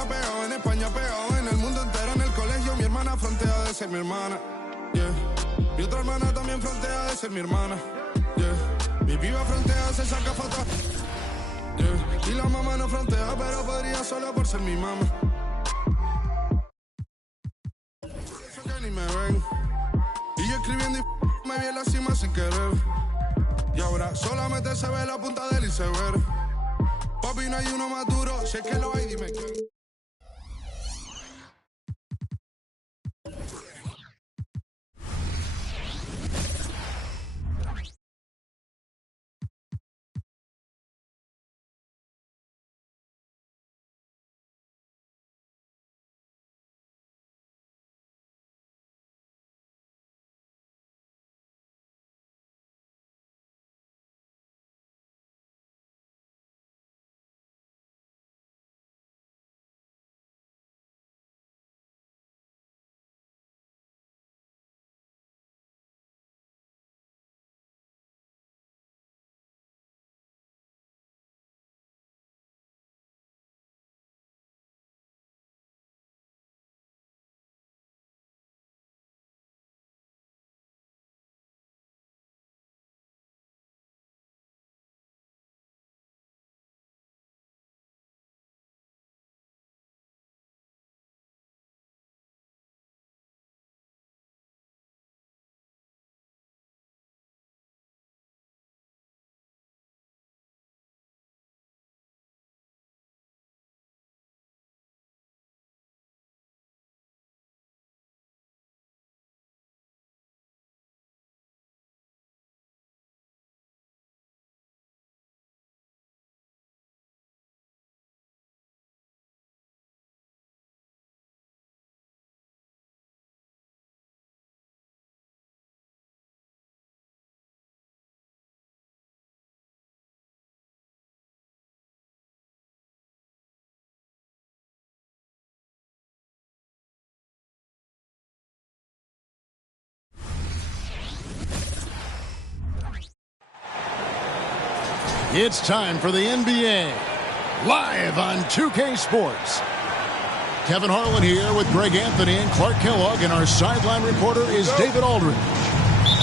está pegado en España, pegado en el mundo entero, en el colegio. Mi hermana frontea de ser mi hermana, yeah. Mi otra hermana también frontea de ser mi hermana, yeah. Mi piba frontea, se saca fotos, yeah. Y la mamá no frontea, pero podría solo por ser mi mamá. Eso que ni me ven. Y yo escribiendo y me vi en la cima sin querer. Y ahora solamente se ve la punta del iceberg. Papi, no hay uno más duro, si es que lo hay, dime quién. It's time for the NBA, live on 2K Sports. Kevin Harlan here with Greg Anthony and Clark Kellogg, and our sideline reporter is David Aldridge.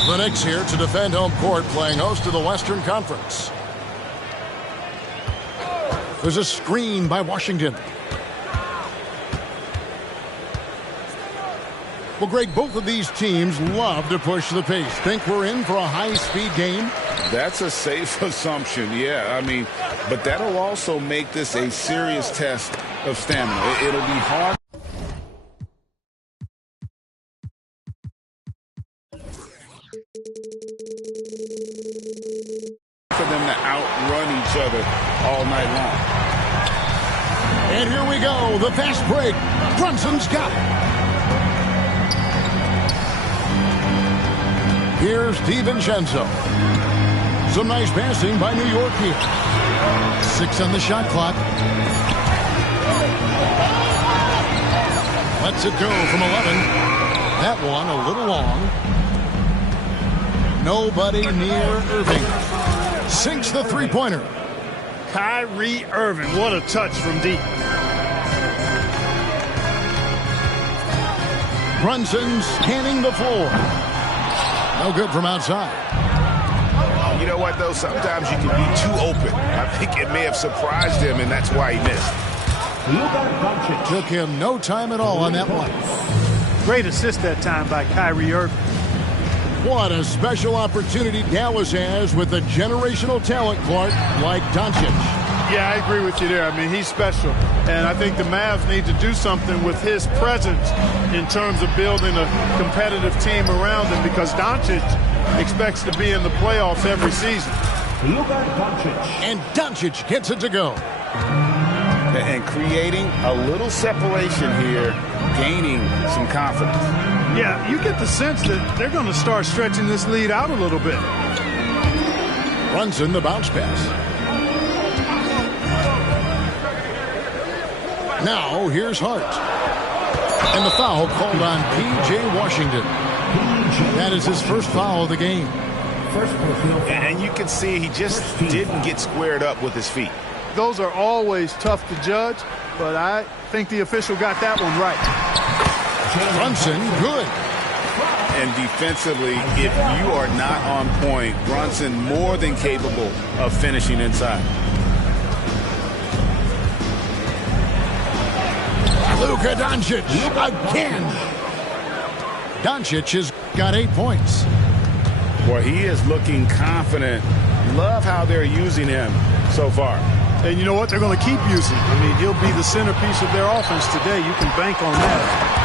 The Knicks here to defend home court, playing host to the Western Conference. There's a screen by Washington. Well, Greg, both of these teams love to push the pace. Think we're in for a high-speed game? That's a safe assumption, yeah. I mean, but that'll also make this a serious test of stamina. It'll be hard for them to outrun each other all night long. And here we go, the fast break. Brunson's got it. Here's DiVincenzo. Some nice passing by New York here. 6 on the shot clock. Lets it go from 11. That one a little long. Nobody near Irving. Sinks the three-pointer. Kyrie Irving, what a touch from deep. Brunson scanning the floor. No good from outside. You know what, though? Sometimes you can be too open. I think it may have surprised him, and that's why he missed. Took him no time at all on that one. Great assist that time by Kyrie Irving. What a special opportunity Dallas has with a generational talent, Clark, like Doncic. Yeah, I agree with you there. I mean, he's special. And I think the Mavs need to do something with his presence in terms of building a competitive team around him, because Doncic expects to be in the playoffs every season. And Doncic gets it to go. And creating a little separation here, gaining some confidence. Yeah, you get the sense that they're going to start stretching this lead out a little bit. Brunson, the bounce pass. Now, here's Hart. And the foul called on P.J. Washington. That is his first foul of the game. And you can see he just didn't get squared up with his feet. those are always tough to judge, but I think the official got that one right. Brunson, good. And defensively, if you are not on point, Brunson more than capable of finishing inside. Luka Doncic again. Doncic has got 8 points. Well, he is looking confident. Love how they're using him so far. And you know what? They're going to keep using him. I mean, he'll be the centerpiece of their offense today. You can bank on that.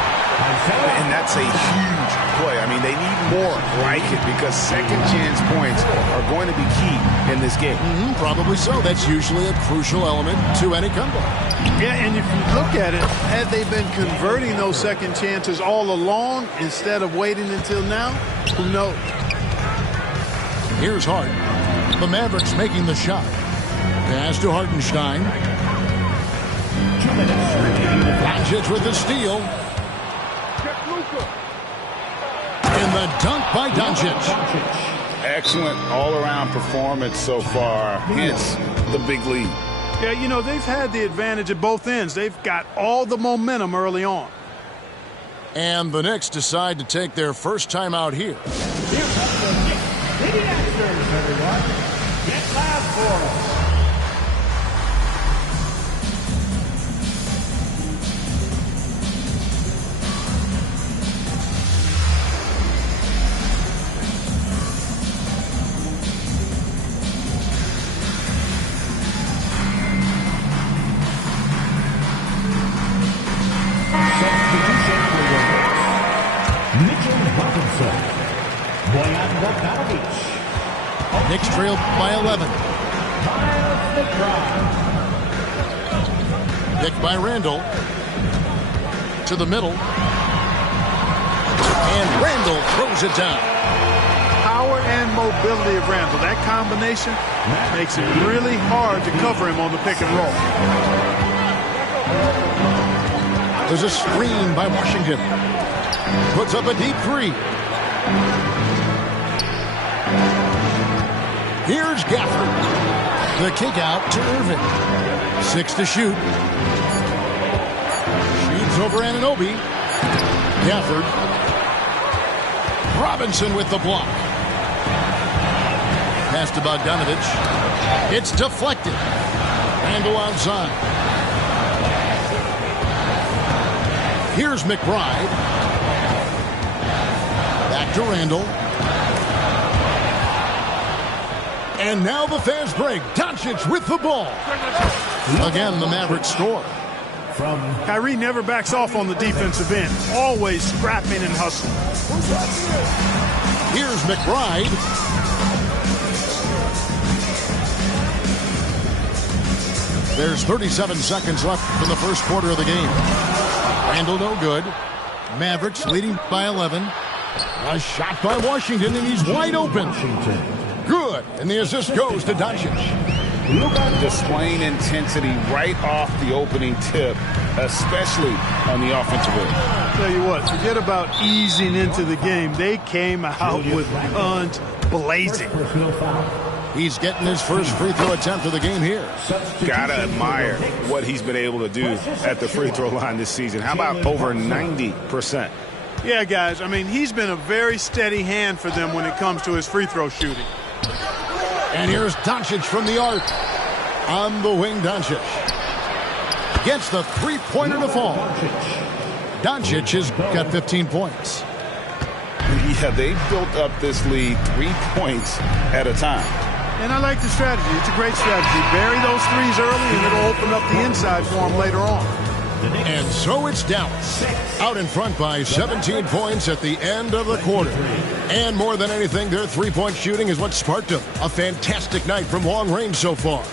And that's a huge play. I mean, they need more like it because second chance points are going to be key in this game. Probably so. That's usually a crucial element to any comeback. Yeah, and if you look at it, had they been converting those second chances all along instead of waiting until now, who knows? Here's Hart. The Mavericks making the shot. Pass to Hartenstein. Doncic with the steal. And the dunk by Doncic. Excellent all-around performance so far. Hence the big lead. Yeah, you know, they've had the advantage at both ends. They've got all the momentum early on. And the Knicks decide to take their first time out here. Get loud for us. Knicks trail by 11. Picked by Randall. To the middle. And Randall throws it down. Power and mobility of Randall. That combination makes it really hard to cover him on the pick and roll. There's a screen by Washington. Puts up a deep three. Here's Gafford. The kick out to Irving. 6 to shoot. Shoots over Anunoby. Gafford. Robinson with the block. Pass to Bogdanovich. It's deflected. Randall outside. Here's McBride. Back to Randall. And now the fast break. Doncic with the ball. Again, the Mavericks score. Kyrie never backs off on the defensive end. Always scrapping and hustling. Here's McBride. There's 37 seconds left in the first quarter of the game. Randall no good. Mavericks leading by 11. A shot by Washington, and he's wide open. Good, and the assist goes to Doncic. Displaying intensity right off the opening tip, especially on the offensive end. I'll tell you what, forget about easing into the game. They came out with guns blazing. He's getting his first free throw attempt of the game here. Gotta admire what he's been able to do at the free throw line this season. How about over 90%? Yeah, guys, I mean, he's been a very steady hand for them when it comes to his free throw shooting. And here's Doncic from the arc. On the wing, Doncic. Gets the three-pointer to fall. Doncic has got 15 points. Yeah, they built up this lead 3 points at a time. And I like the strategy. It's a great strategy. Bury those threes early, and it'll open up the inside for them later on. And so it's Dallas, out in front by 17 points at the end of the quarter. And more than anything, their three-point shooting is what sparked them. A fantastic night from long range so far.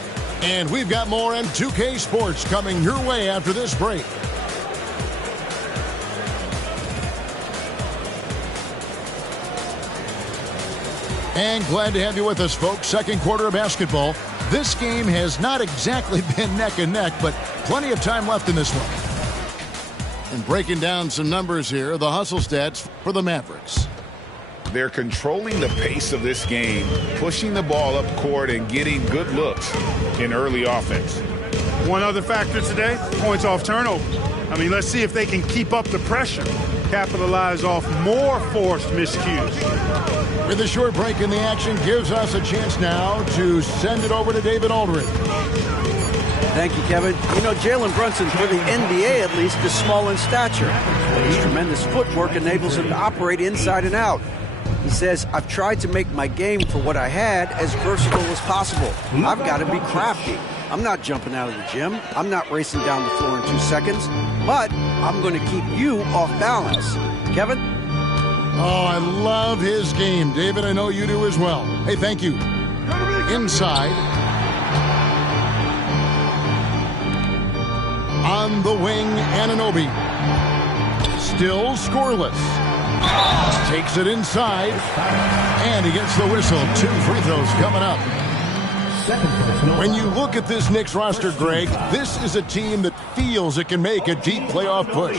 And we've got more M2K Sports coming your way after this break. And glad to have you with us, folks. Second quarter of basketball. This game has not exactly been neck and neck, but plenty of time left in this one. And breaking down some numbers here, the hustle stats for the Mavericks. They're controlling the pace of this game, pushing the ball up court and getting good looks in early offense. One other factor today, points off turnover. I mean, let's see if they can keep up the pressure, capitalize off more forced miscues. With a short break in the action gives us a chance now to send it over to David Aldridge. Thank you, Kevin. You know, Jalen Brunson, for the NBA at least, is small in stature. His tremendous footwork enables him to operate inside and out. He says, I've tried to make my game for what I had as versatile as possible. I've got to be crafty. I'm not jumping out of the gym. I'm not racing down the floor in 2 seconds. But I'm going to keep you off balance. Kevin? Oh, I love his game. David, I know you do as well. Hey, thank you. Inside. On the wing, Anunoby. Still scoreless. Takes it inside. And he gets the whistle. 2 free throws coming up. When you look at this Knicks roster, Greg, this is a team that feels it can make a deep playoff push.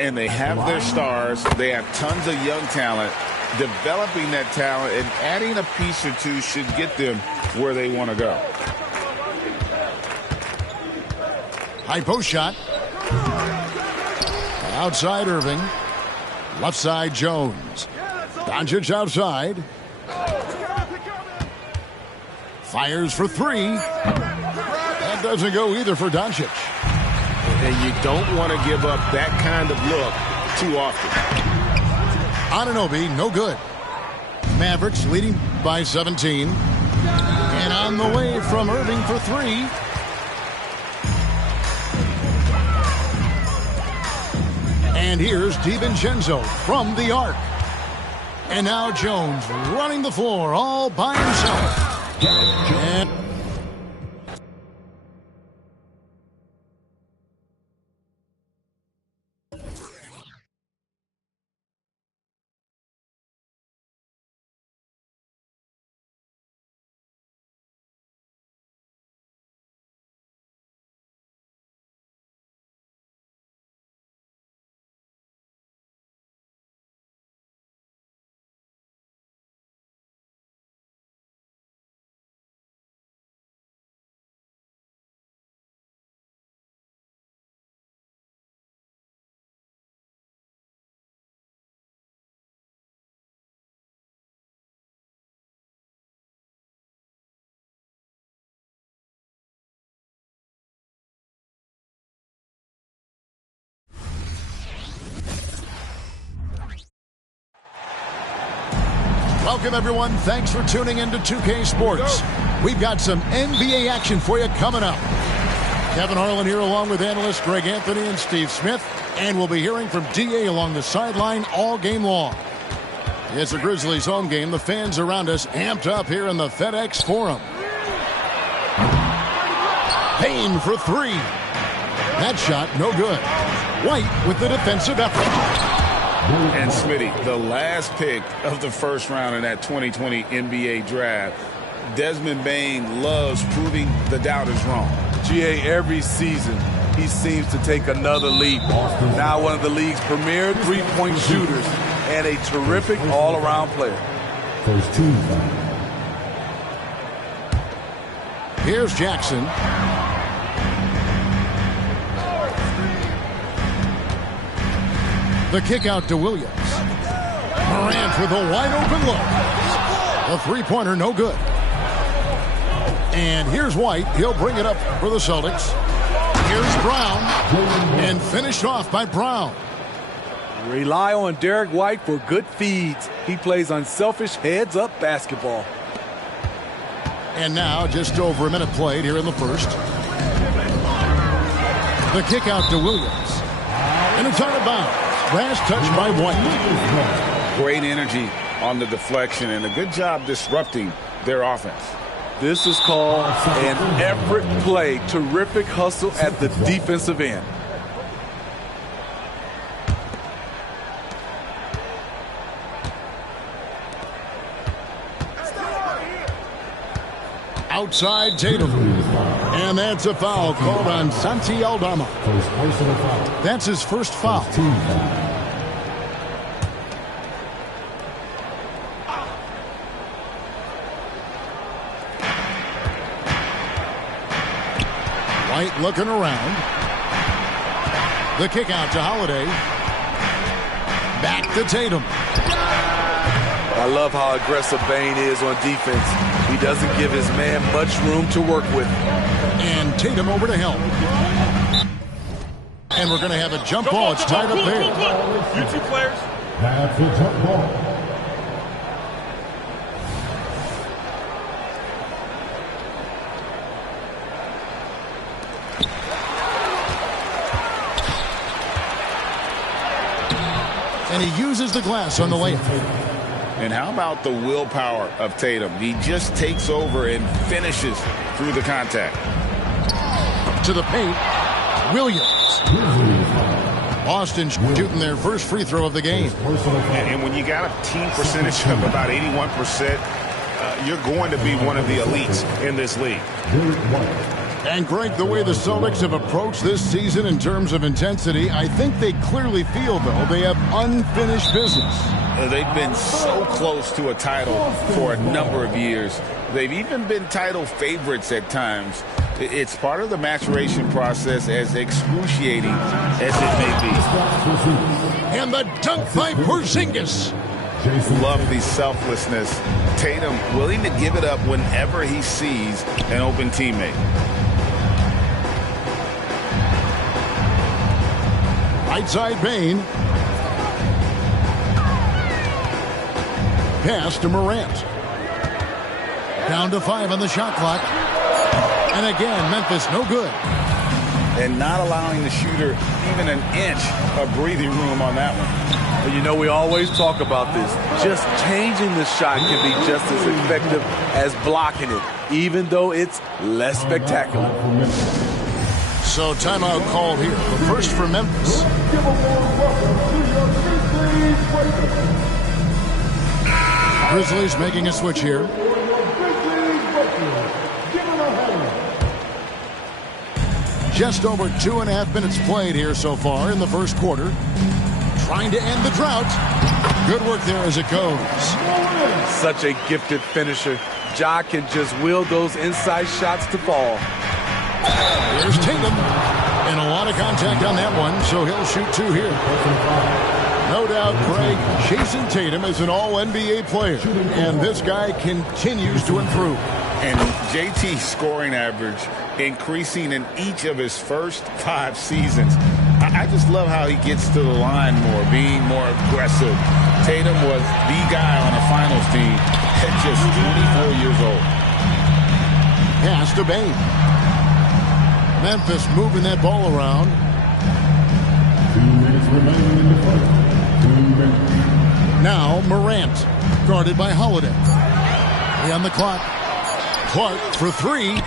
And they have their stars. They have tons of young talent. Developing that talent and adding a piece or two should get them where they want to go. High post shot. Outside Irving. Left side Jones. Doncic outside. Fires for 3. That doesn't go either for Doncic. And you don't want to give up that kind of look too often. Anunoby, no good. Mavericks leading by 17. And on the way from Irving for 3. And here's DiVincenzo from the arc. And now Jones running the floor all by himself. And welcome, everyone. Thanks for tuning in to 2K Sports. We've got some NBA action for you coming up. Kevin Harlan here along with analysts Greg Anthony and Steve Smith. And we'll be hearing from DA along the sideline all game long. It's the Grizzlies home game. The fans around us amped up here in the FedEx Forum. Payne for 3. That shot no good. White with the defensive effort. And Smitty, the last pick of the first round in that 2020 NBA draft, Desmond Bane loves proving the doubters wrong. GA, every season, he seems to take another leap. Now one of the league's premier three-point shooters and a terrific all-around player. First team. Here's Jackson. The kick out to Williams. Morant with a wide open look. The three-pointer no good. And here's White. He'll bring it up for the Celtics. Here's Brown. And finished off by Brown. Rely on Derek White for good feeds. He plays unselfish heads-up basketball. And now just over a minute played here in the first. The kick out to Williams. And it's out of bounds. Last touch by White. Great energy on the deflection and a good job disrupting their offense. This is called an effort play. Terrific hustle at the defensive end. Outside Tatum. And that's a foul called on Santi Aldama. That's his first foul. White looking around. The kick out to Holiday. Back to Tatum. I love how aggressive Bane is on defense. He doesn't give his man much room to work with. And Tatum over to help. And we're going to have a jump ball. It's tied up there. You two players. That's a jump ball. And he uses the glass on the layup. And how about the willpower of Tatum? He just takes over and finishes through the contact. To the paint. Williams. Boston shooting their first free throw of the game. And when you got a team percentage of about 81%, you're going to be one of the elites in this league. And Greg, the way the Celtics have approached this season in terms of intensity, I think they clearly feel, though, they have unfinished business. They've been so close to a title for a number of years. They've even been title favorites at times. It's part of the maturation process, as excruciating as it may be. And the dunk by Porzingis. Love the selflessness. Tatum willing to give it up whenever he sees an open teammate. Right side Bane. Pass to Morant. Down to 5 on the shot clock. And again, Memphis no good. And not allowing the shooter even an inch of breathing room on that one. And you know, we always talk about this. Just changing the shot can be just as effective as blocking it, even though it's less spectacular. So timeout called here. The first for Memphis. Grizzlies making a switch here. Just over 2.5 minutes played here so far in the first quarter. Trying to end the drought. Good work there as it goes. Such a gifted finisher. Ja can just will those inside shots to fall. Here's Tatum. And a lot of contact on that one, so he'll shoot 2 here. No doubt, Craig, Jason Tatum is an all-NBA player, and this guy continues to improve. And JT's scoring average increasing in each of his first 5 seasons. I just love how he gets to the line more, being more aggressive. Tatum was the guy on a finals team at just 24 years old. Pass to Bane. Memphis moving that ball around. 2 minutes remaining in the first. 2 minutes. Now Morant, guarded by Holiday. On the clock. Clark for 3.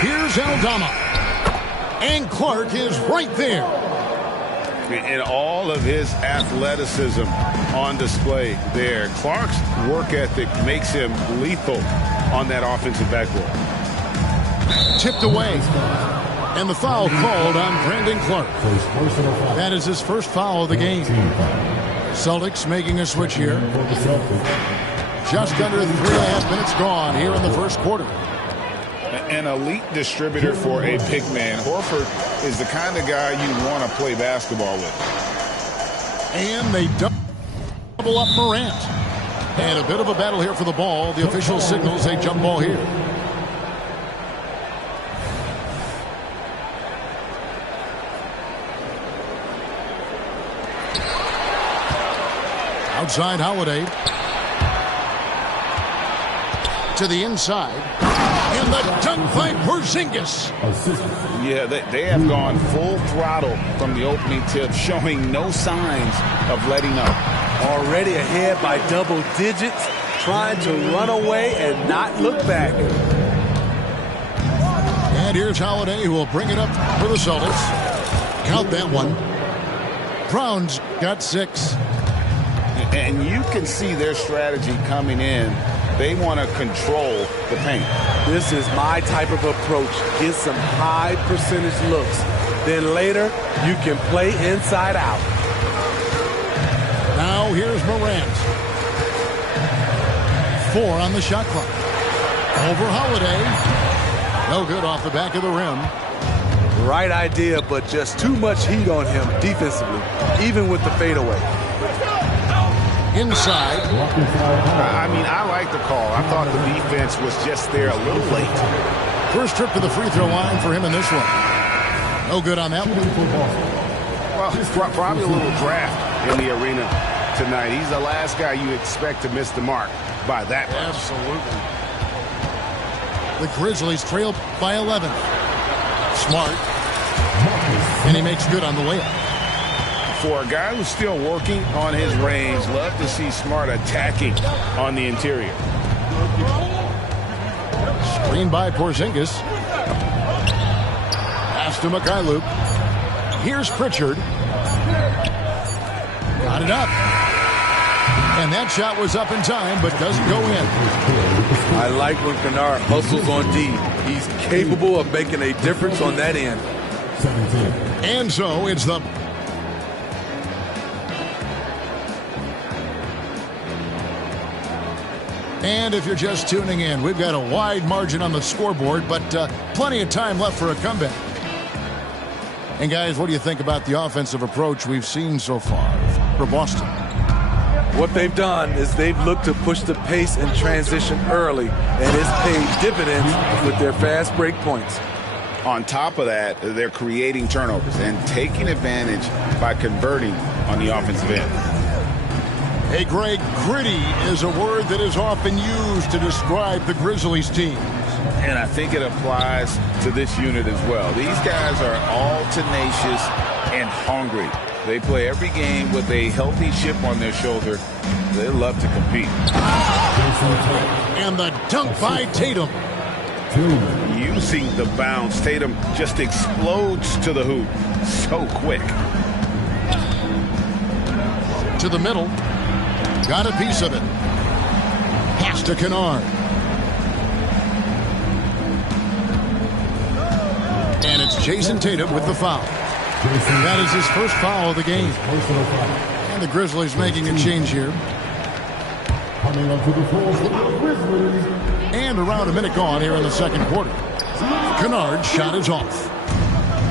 Here's Aldama. And Clark is right there. And all of his athleticism on display there. Clark's work ethic makes him lethal on that offensive backboard. Tipped away. And the foul called on Brandon Clark. That is his first foul of the game. Celtics making a switch here. Just under 3.5 minutes gone here in the first quarter. An elite distributor for a big man. Horford is the kind of guy you want to play basketball with. And they double up Morant. And a bit of a battle here for the ball. The official signals a jump ball here. Outside Holiday. To the inside. And the dunk by Porzingis. Yeah, they have gone full throttle from the opening tip, showing no signs of letting up. Already ahead by double digits, trying to run away and not look back. And here's Holiday, who will bring it up for the Celtics. Count that one. Brown's got 6. And you can see their strategy coming in. They want to control the paint. This is my type of approach. Get some high percentage looks. Then later, you can play inside out. Now here's Morant. 4 on the shot clock. Over Holiday. No good off the back of the rim. Right idea, but just too much heat on him defensively, even with the fadeaway. Inside. I mean, I like the call. I thought the defense was just there a little late. First trip to the free throw line for him in this one. No good on that one. Well, probably a little draft in the arena tonight. He's the last guy you expect to miss the mark by that much. Absolutely. The Grizzlies trail by 11. Smart. And he makes good on the layup. For a guy who's still working on his range, love to see Smart attacking on the interior. Screen by Porzingis. Pass to Mikhailuk. Here's Pritchard. Got it up. And that shot was up in time, but doesn't go in. I like when Kennard hustles on D. He's capable of making a difference on that end. And so it's the... And if you're just tuning in, we've got a wide margin on the scoreboard, but plenty of time left for a comeback. And guys, what do you think about the offensive approach we've seen so far for Boston? What they've done is they've looked to push the pace and transition early, and it's paid dividends with their fast break points. On top of that, they're creating turnovers and taking advantage by converting on the offensive end. Hey, Greg, gritty is a word that is often used to describe the Grizzlies team. And I think it applies to this unit as well. These guys are all tenacious and hungry. They play every game with a healthy chip on their shoulder. They love to compete. And the dunk by Tatum. Using the bounce, Tatum just explodes to the hoop so quick. To the middle. Got a piece of it. Pass to Kennard. And it's Jason Tatum with the foul. That is his first foul of the game. And the Grizzlies making a change here. And around a minute gone here in the second quarter. Kennard's shot is off.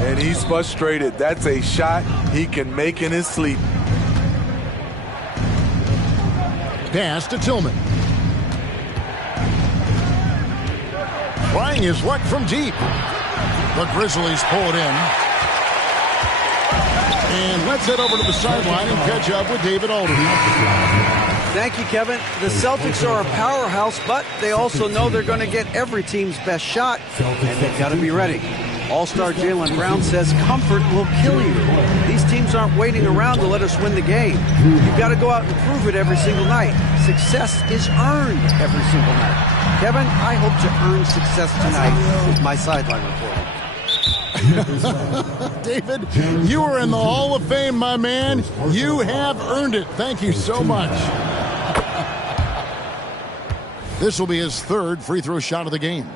And he's frustrated. That's a shot he can make in his sleep. Pass to Tillman. Trying his luck from deep. The Grizzlies pull it in. And let's head over to the sideline and catch up with David Aldridge. Thank you, Kevin. The Celtics are a powerhouse, but they also know they're going to get every team's best shot, and they've got to be ready. All-star Jaylen Brown says comfort will kill you. These teams aren't waiting around to let us win the game. You've got to go out and prove it every single night. Success is earned every single night. Kevin, I hope to earn success tonight with my sideline reporting. David, you are in the Hall of Fame, my man. You have earned it. Thank you so much. This will be his third free throw shot of the game.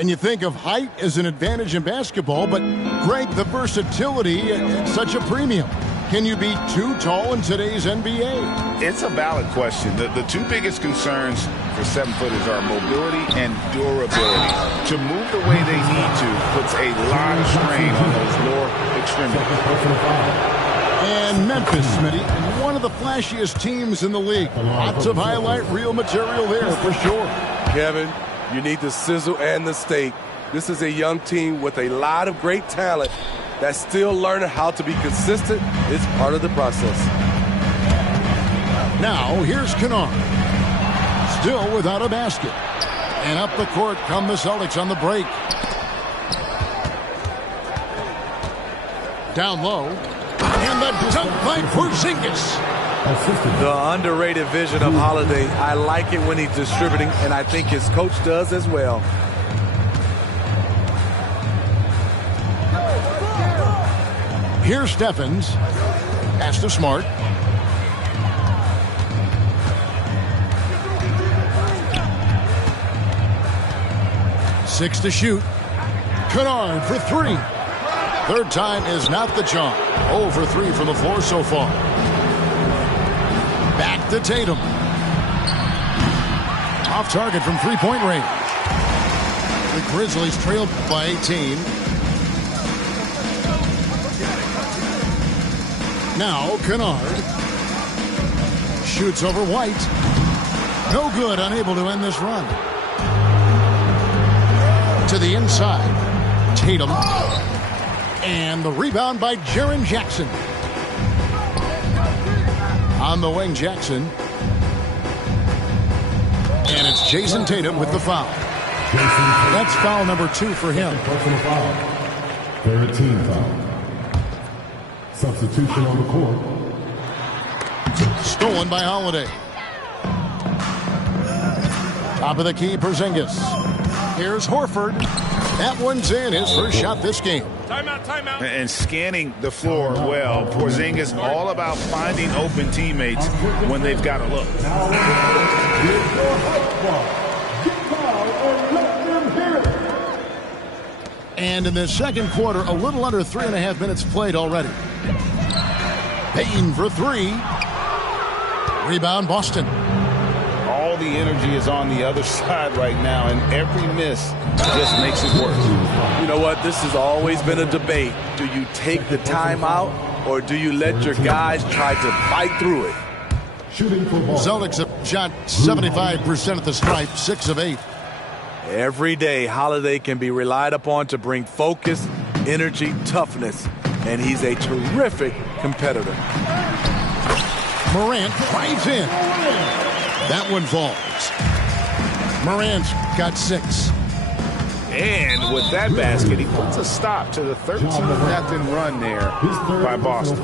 And you think of height as an advantage in basketball, but Greg, the versatility at such a premium. Can you be too tall in today's NBA? It's a valid question. The two biggest concerns for 7-footers are mobility and durability. To move the way they need to puts a lot of strain on those lower extremities. And Memphis, Smitty, one of the flashiest teams in the league. Lots of highlight reel material there for sure. Kevin, you need the sizzle and the steak. This is a young team with a lot of great talent that's still learning how to be consistent. It's part of the process. Now, here's Kennard. Still without a basket. And up the court come the Celtics on the break. Down low. And the dunk by Porzingis. The underrated vision of Holiday. I like it when he's distributing, and I think his coach does as well. Here's Stephens. Pass to Smart. Six to shoot. Kennard for three. Third time is not the charm. 0 for 3 from the floor so far. Back to Tatum. Off target from three-point range. The Grizzlies trail by 18. Now Kennard. Shoots over White. No good, unable to end this run. To the inside. Tatum. And the rebound by Jaren Jackson. On the wing, Jackson. And it's Jason Tatum with the foul. That's foul number 2 for him. Personal foul. Third team foul. Substitution on the court. Stolen by Holiday. Top of the key, Porzingis. Here's Horford. That one's in, his first shot this game. Timeout. And scanning the floor well. Porzingis all about finding open teammates when they've got a look. And in the second quarter, a little under 3.5 minutes played already. Payne for 3. Rebound, Boston. All the energy is on the other side right now, and every miss just makes it worse. You know what? This has always been a debate. Do you take the timeout, or do you let your guys try to fight through it? Shooting for ball. Celtics have shot 75% at the stripe, 6 of 8. Every day, Holiday can be relied upon to bring focus, energy, toughness, and he's a terrific competitor. Morant drives in. That one falls. Morant's got 6. And with that basket, he puts a stop to the 13-0 run there by Boston.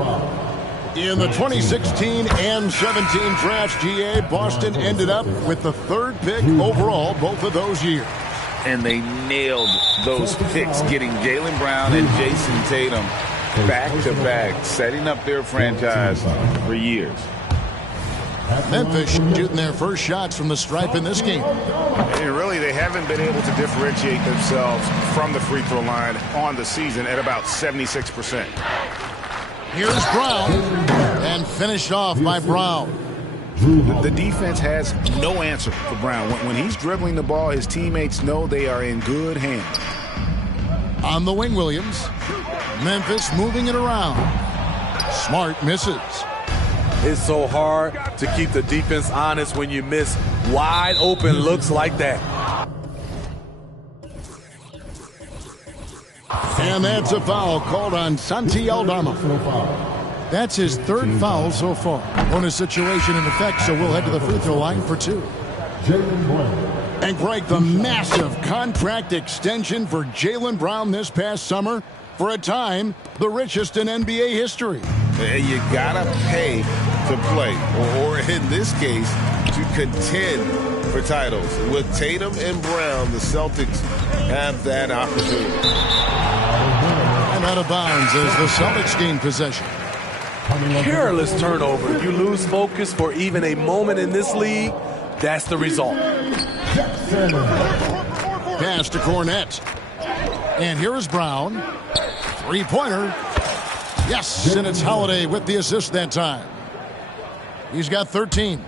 In the 2016 and 17 draft, GA, Boston ended up with the 3rd pick overall both of those years. And they nailed those picks, getting Jaylen Brown and Jason Tatum back-to-back, setting up their franchise for years. Memphis shooting their first shots from the stripe in this game. And really, they haven't been able to differentiate themselves from the free throw line on the season at about 76%. Here's Brown, and finished off by Brown. The defense has no answer for Brown. When he's dribbling the ball, his teammates know they are in good hands. On the wing, Williams. Memphis moving it around. Smart misses. It's so hard to keep the defense honest when you miss wide open looks like that. And that's a foul called on Santi Aldama. That's his 3rd foul so far. Bonus situation in effect, so we'll head to the free throw line for 2. And Greg, the massive contract extension for Jaylen Brown this past summer, for a time, the richest in NBA history. You gotta pay to play, or in this case, to contend for titles. With Tatum and Brown, the Celtics have that opportunity. And out of bounds as the Celtics gain possession. Careless turnover. You lose focus for even a moment in this league. That's the result. Pass to Cornette. And here is Brown. 3-pointer. Yes, and it's Holiday with the assist that time. He's got 13.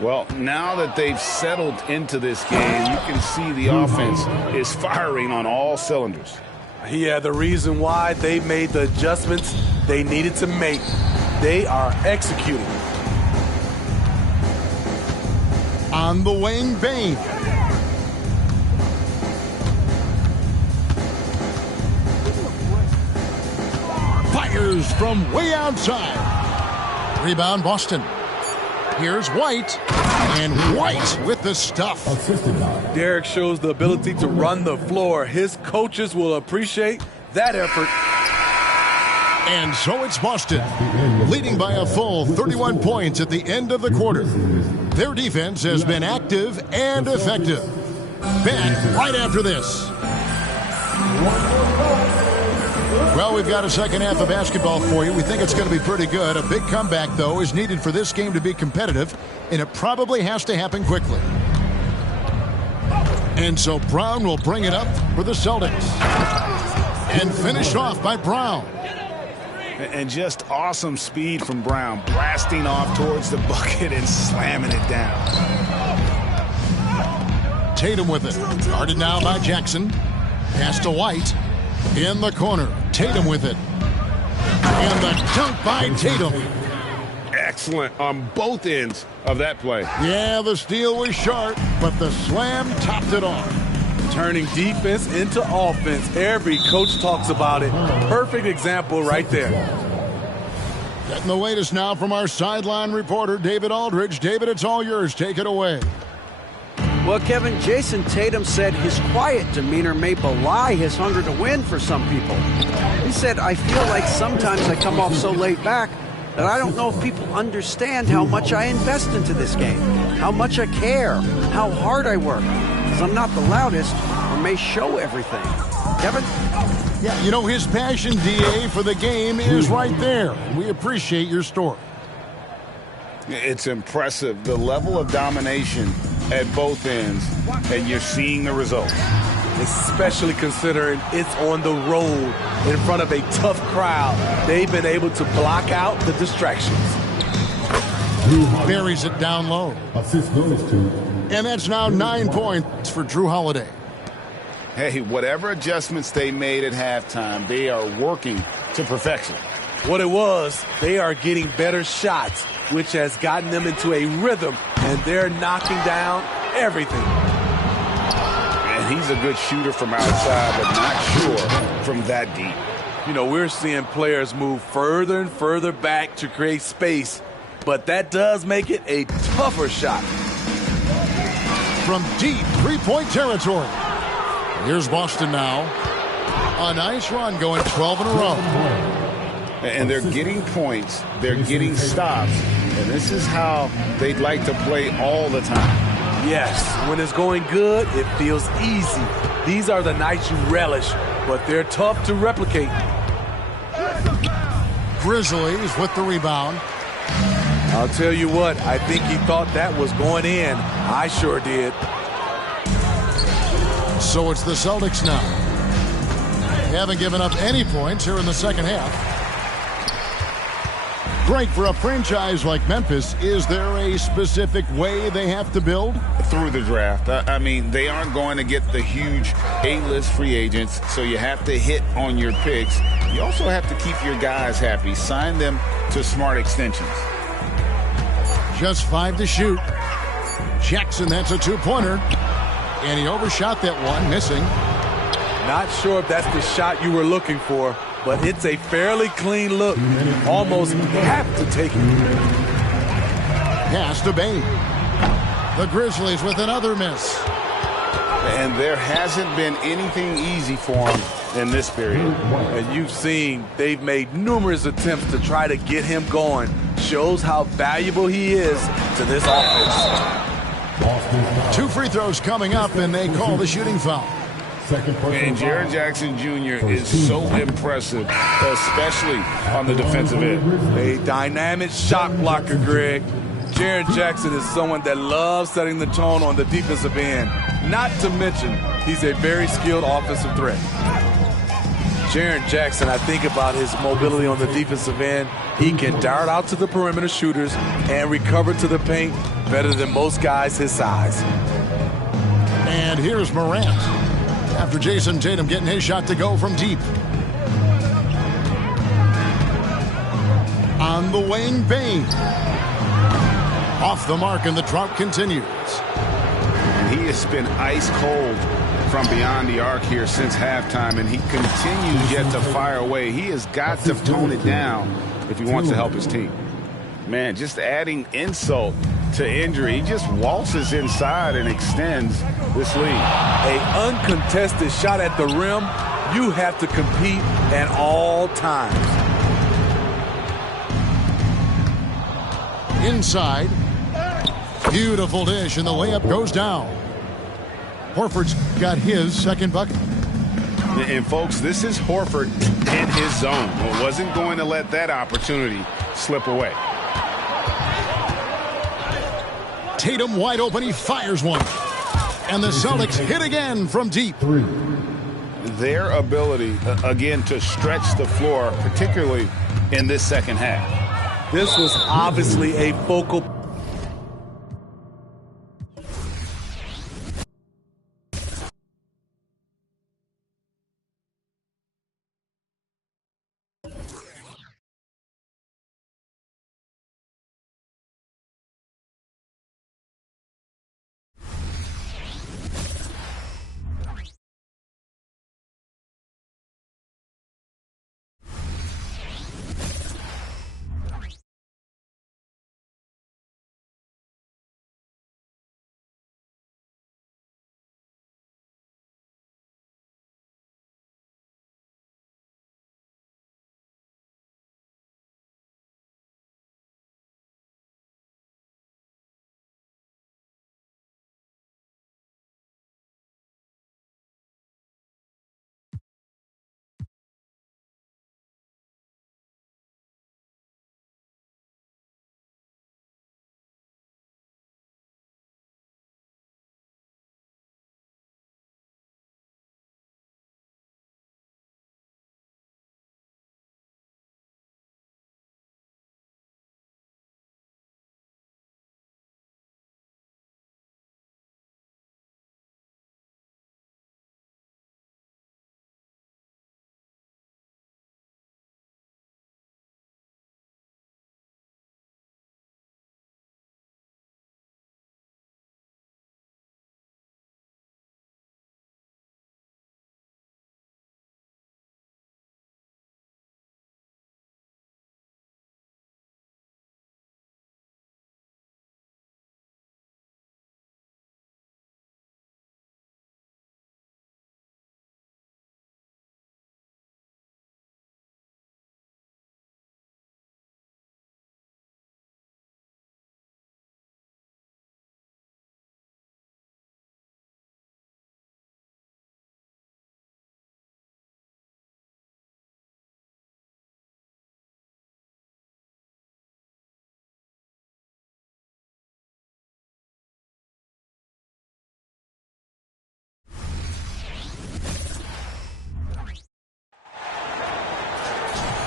Well, now that they've settled into this game, you can see the offense is firing on all cylinders. Yeah, the reason why they made the adjustments they needed to make. They are executing. On the wing, Bane. Fires from way outside. Rebound, Boston. Here's White. And White with the stuff. Derek shows the ability to run the floor. His coaches will appreciate that effort. And so it's Boston, leading by a full 31 points at the end of the quarter. Their defense has been active and effective. Back right after this. Well, we've got a second half of basketball for you. We think it's going to be pretty good. A big comeback, though, is needed for this game to be competitive, and it probably has to happen quickly. And so Brown will bring it up for the Celtics. And finished off by Brown. And just awesome speed from Brown, blasting off towards the bucket and slamming it down. Tatum with it. Guarded now by Jackson. Pass to White. In the corner. Tatum with it. And the dunk by Tatum. Excellent on both ends of that play. Yeah, the steal was sharp, but the slam topped it off. Turning defense into offense. Every coach talks about it. Perfect example right there. Getting the latest now from our sideline reporter, David Aldridge. David, it's all yours. Take it away. Well, Kevin, Jason Tatum said his quiet demeanor may belie his hunger to win for some people. He said, I feel like sometimes I come off so laid back that I don't know if people understand how much I invest into this game, how much I care, how hard I work, because I'm not the loudest or may show everything. Kevin? Yeah, you know, his passion, DA, for the game is right there. We appreciate your story. It's impressive, the level of domination at both ends, and you're seeing the results. Especially considering it's on the road in front of a tough crowd. They've been able to block out the distractions. Buries it down low. Assist goes to. And that's now 9 points for Jrue Holiday. Hey, whatever adjustments they made at halftime, they are working to perfection. What it was, they are getting better shots, which has gotten them into a rhythm, and they're knocking down everything. And he's a good shooter from outside, but not sure from that deep. You know, we're seeing players move further and further back to create space, but that does make it a tougher shot. From deep three-point territory. Here's Boston now. A nice run, going 12 in a row. And they're getting points, they're getting stops, and this is how they'd like to play all the time. Yes, when it's going good, it feels easy. These are the nights you relish, but they're tough to replicate. Grizzlies with the rebound. I'll tell you what, I think he thought that was going in. I sure did. So it's the Celtics now. They haven't given up any points here in the second half. Great for a franchise like Memphis. Is there a specific way they have to build? Through the draft. I mean, they aren't going to get the huge A-list free agents, so you have to hit on your picks. You also have to keep your guys happy. Sign them to smart extensions. Just 5 to shoot. Jackson, that's a two-pointer. And he overshot that one, missing. Not sure if that's the shot you were looking for, but it's a fairly clean look. Almost have to take it. Pass to Bane. The Grizzlies with another miss. And there hasn't been anything easy for him in this period. And you've seen they've made numerous attempts to try to get him going. Shows how valuable he is to this offense. 2 free throws coming up, and they call the shooting foul. And Jaren Jackson Jr. is so impressive, especially on the defensive end. A dynamic shot blocker, Greg. Jaren Jackson is someone that loves setting the tone on the defensive end. Not to mention, he's a very skilled offensive threat. Jaren Jackson, I think about his mobility on the defensive end. He can dart out to the perimeter shooters and recover to the paint better than most guys his size. And here's Morant. After Jason Tatum getting his shot to go from deep. On the wing, Bane. Off the mark, and the drought continues. And he has been ice cold from beyond the arc here since halftime, and he continues yet to fire away. He has got to tone it down if he wants to help his team. Man, just adding insult to injury. He just waltzes inside and extends this lead. An uncontested shot at the rim, you have to compete at all times. Inside. Beautiful dish, and the layup goes down. Horford's got his second bucket. And folks, this is Horford in his zone. Wasn't going to let that opportunity slip away. Tatum wide open, he fires one. And the Celtics hit again from deep. Their ability, again, to stretch the floor, particularly in this second half. This was obviously a focal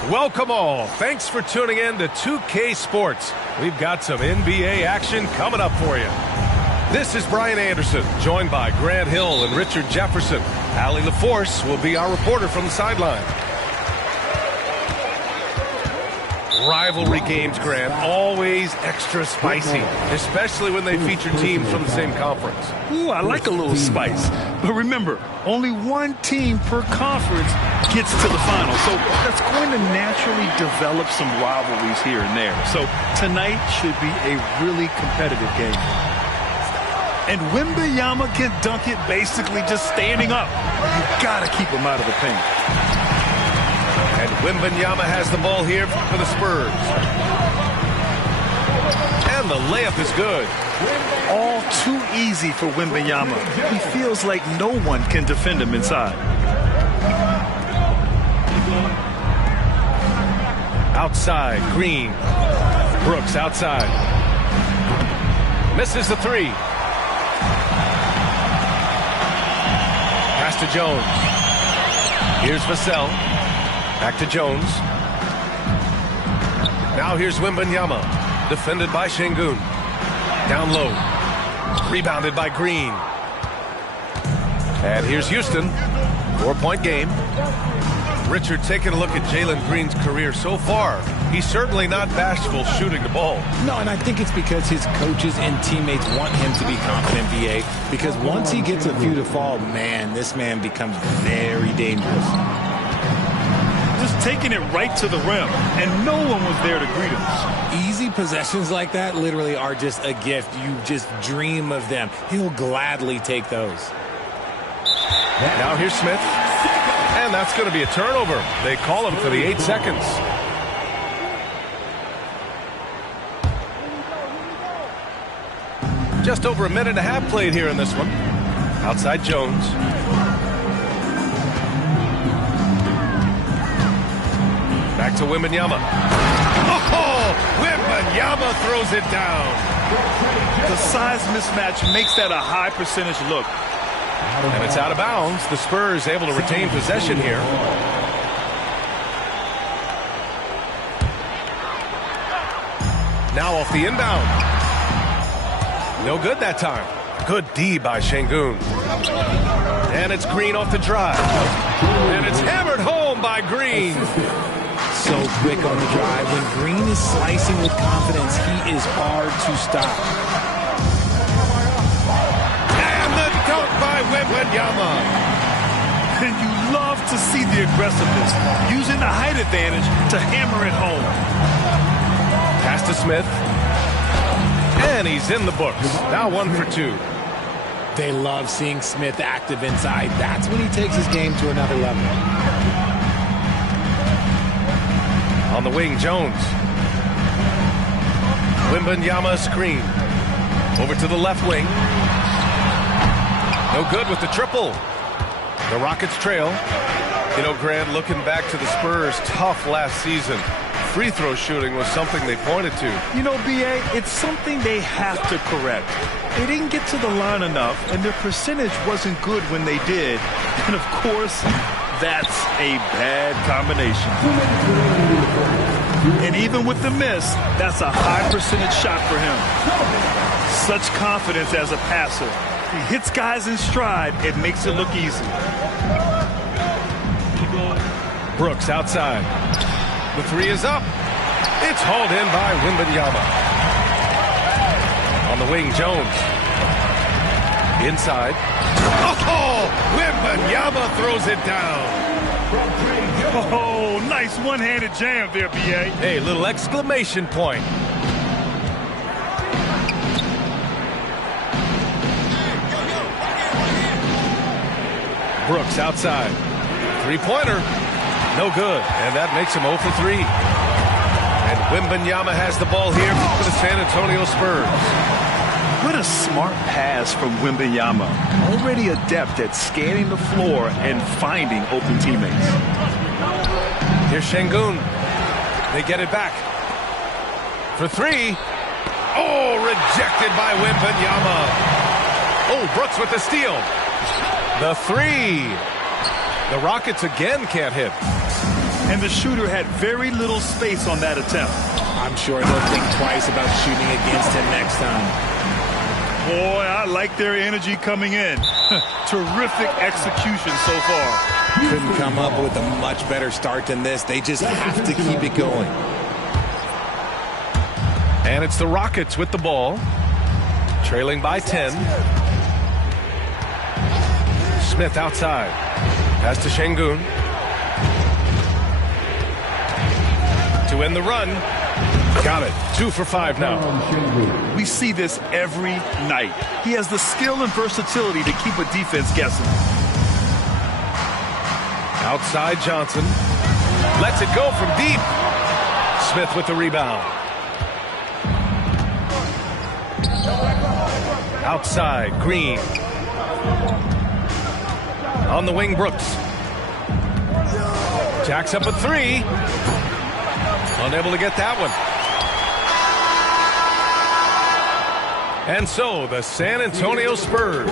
Welcome all. Thanks for tuning in to 2K Sports. We've got some NBA action coming up for you. This is Brian Anderson, joined by Grant Hill and Richard Jefferson. Allie LaForce will be our reporter from the sideline. Rivalry games, Grant, always extra spicy, especially when they feature teams from the same conference. Ooh, I like a little spice. But remember, only one team per conference gets to the final. So that's going to naturally develop some rivalries here and there. So tonight should be a really competitive game. And Wembanyama can dunk it basically just standing up. You've got to keep him out of the paint. And Wembanyama has the ball here for the Spurs. And the layup is good. All too easy for Wembanyama. He feels like no one can defend him inside. Outside, Green. Brooks outside. Misses the three. Pass to Jones. Here's Vassell. Back to Jones. Now here's Wembanyama. Defended by Şengün. Down low. Rebounded by Green. And here's Houston. 4-point game. Richard, taking a look at Jalen Green's career so far, he's certainly not bashful shooting the ball. No, and I think it's because his coaches and teammates want him to be confident, VA, because once he gets a few to fall, man, this man becomes very dangerous. Just taking it right to the rim, and no one was there to greet him. Easy possessions like that literally are just a gift. You just dream of them. He'll gladly take those. Now here's Smith. And that's going to be a turnover. They call him for the 8 seconds. Just over a minute and a half played here in this one. Outside Jones. Back to Wembanyama. Oh, Wembanyama throws it down. The size mismatch makes that a high percentage look. And it's out of bounds. The Spurs able to retain possession here. Now off the inbound. No good that time. Good D by Şengün. And it's Green off the drive. And it's hammered home by Green. So quick on the drive. When Green is slicing with confidence, he is hard to stop. And the dunk by Wembanyama. And you love to see the aggressiveness, using the height advantage to hammer it home. Pass to Smith. And he's in the books. Now 1 for 2. They love seeing Smith active inside. That's when he takes his game to another level. On the wing, Jones. Wembanyama screen. Over to the left wing. No good with the triple. The Rockets trail. You know, Grant, looking back to the Spurs' tough last season, free throw shooting was something they pointed to. You know, BA, it's something they have to correct. They didn't get to the line enough, and their percentage wasn't good when they did. And, of course, that's a bad combination. And even with the miss, that's a high percentage shot for him. Such confidence as a passer. He hits guys in stride. It makes it look easy. Brooks outside. The three is up. It's hauled in by Wembanyama. On the wing, Jones. Inside. Oh, Wembanyama throws it down. Oh, nice one-handed jam there, B.A. Hey, little exclamation point. Brooks outside. Three-pointer. No good. And that makes him 0 for 3. And Wembanyama has the ball here for the San Antonio Spurs. What a smart pass from Wembanyama. Already adept at scanning the floor and finding open teammates. Here's Şengün. They get it back. For 3. Oh, rejected by Wembanyama. Oh, Brooks with the steal. The 3. The Rockets again can't hit. and the shooter had very little space on that attempt. I'm sure they'll think twice about shooting against him next time. Boy, I like their energy coming in. Terrific execution so far. Couldn't come up with a much better start than this. They just have to keep it going. And it's the Rockets with the ball, trailing by 10. Smith outside. Pass to Şengün. To win the run. Got it. 2 for 5 now. We see this every night. He has the skill and versatility to keep a defense guessing. Outside Johnson. Lets it go from deep. Smith with the rebound. Outside, Green. On the wing, Brooks. Jacks up a 3. Unable to get that one. And so the San Antonio Spurs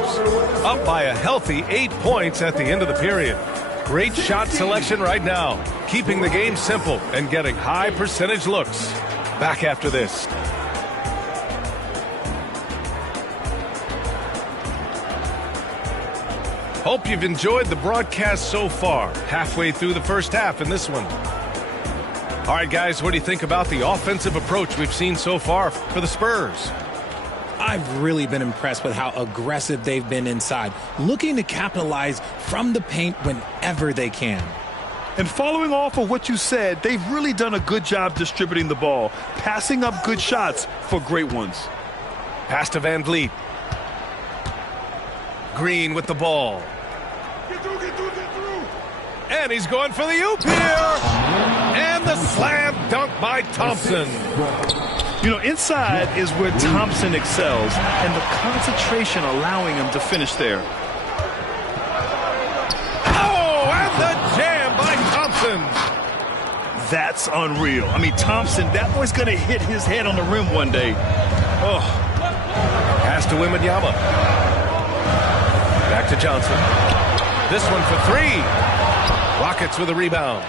up by a healthy 8 points at the end of the period. Great shot selection right now, keeping the game simple and getting high percentage looks. Back after this. Hope you've enjoyed the broadcast so far. Halfway through the first half in this one. All right, guys, what do you think about the offensive approach we've seen so far for the Spurs? I've really been impressed with how aggressive they've been inside, looking to capitalize from the paint whenever they can. And following off of what you said, they've really done a good job distributing the ball, passing up good shots for great ones. Pass to Van Vliet. Green with the ball. Get through. And he's going for the oop here. And the slam dunk by Thompson. You know, inside is where Thompson excels, and the concentration allowing him to finish there. Oh, and the jam by Thompson. That's unreal. I mean, Thompson, that boy's going to hit his head on the rim one day. Oh. Pass to Wembanyama. Back to Johnson. This one for 3. Rockets with a rebound.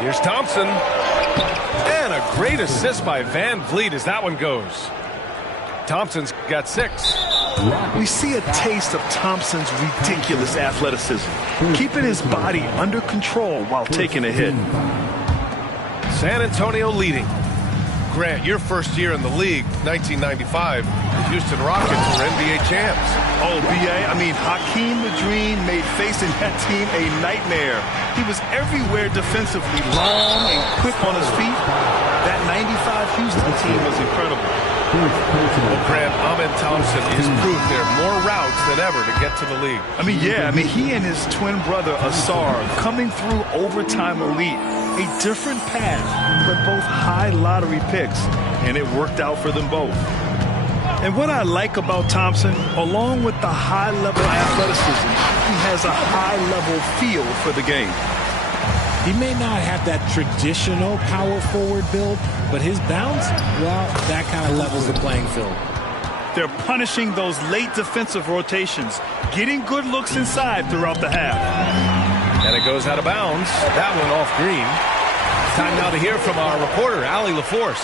Here's Thompson. And a great assist by Van Vliet as that one goes. Thompson's got 6. We see a taste of Thompson's ridiculous athleticism, keeping his body under control while taking a hit. San Antonio leading. Grant, your first year in the league, 1995, the Houston Rockets were NBA champs. Oh, B.A., I mean, Hakeem the Dream made facing that team a nightmare. He was everywhere defensively, long and quick on his feet. That 95 Houston team was incredible. Well, Grant, Amen Thompson is proof there are more routes than ever to get to the league. I mean, he and his twin brother, Asar, coming through overtime elite. A different path, but both high lottery picks, and it worked out for them both. And what I like about Thompson, along with the high-level athleticism, he has a high-level feel for the game. He may not have that traditional power forward build, but his bounce, well, that kind of levels the playing field. They're punishing those late defensive rotations, getting good looks inside throughout the half. And it goes out of bounds. That one off Green. Time now to hear from our reporter, Allie LaForce.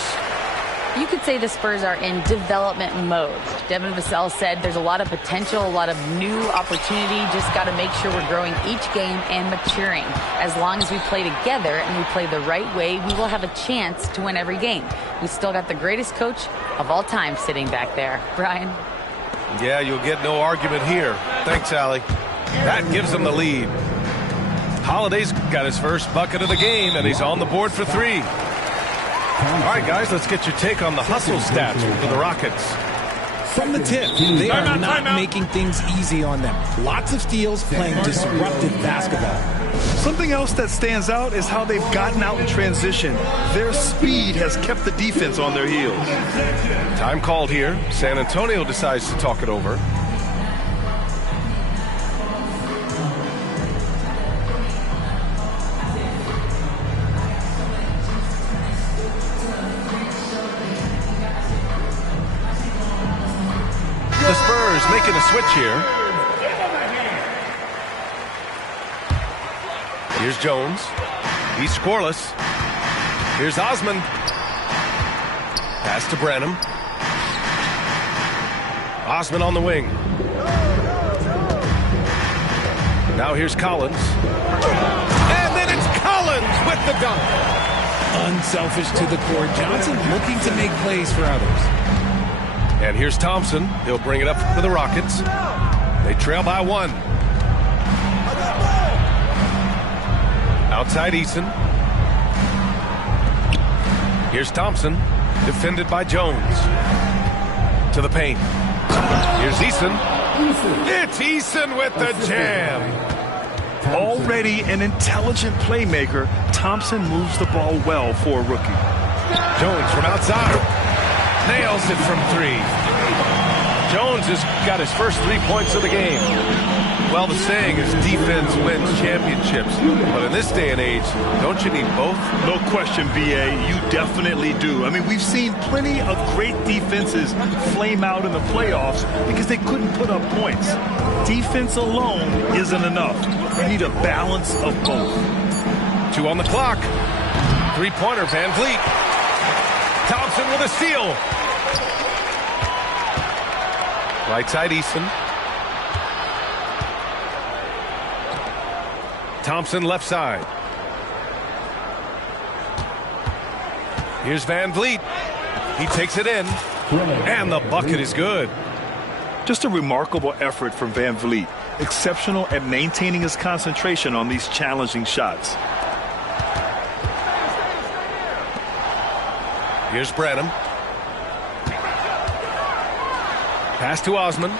You could say the Spurs are in development mode. Devin Vassell said there's a lot of potential, a lot of new opportunity. Just got to make sure we're growing each game and maturing. As long as we play together and we play the right way, we will have a chance to win every game. We still got the greatest coach of all time sitting back there. Brian? Yeah, you'll get no argument here. Thanks, Allie. That gives them the lead. Holiday's got his first bucket of the game, and he's on the board for 3. All right, guys, let's get your take on the hustle stats for the Rockets. From the tip, they are not making things easy on them. Lots of steals, playing disruptive basketball. Something else that stands out is how they've gotten out in transition. Their speed has kept the defense on their heels. Time called here. San Antonio decides to talk it over. The Spurs making a switch here. Here's Jones. He's scoreless. Here's Osman. Pass to Branham. Osman on the wing. Now here's Collins. And then it's Collins with the dunk. Unselfish to the core. Johnson looking to make plays for others. And here's Thompson. He'll bring it up for the Rockets. They trail by 1. Outside Eason. Here's Thompson. Defended by Jones. To the paint. Here's Eason. It's Eason with the jam. Already an intelligent playmaker, Thompson moves the ball well for a rookie. Jones from outside. Nails it from 3. Jones has got his first 3 points of the game. Well, the saying is defense wins championships. But in this day and age, don't you need both? No question, B.A. You definitely do. I mean, we've seen plenty of great defenses flame out in the playoffs because they couldn't put up points. Defense alone isn't enough. You need a balance of both. 2 on the clock. 3-pointer, Van Vliet. Thompson with a steal. Right side, Eason. Thompson left side. Here's Van Vliet. He takes it in. And the bucket is good. Just a remarkable effort from Van Vliet. Exceptional at maintaining his concentration on these challenging shots. Here's Branham. Pass to Osman.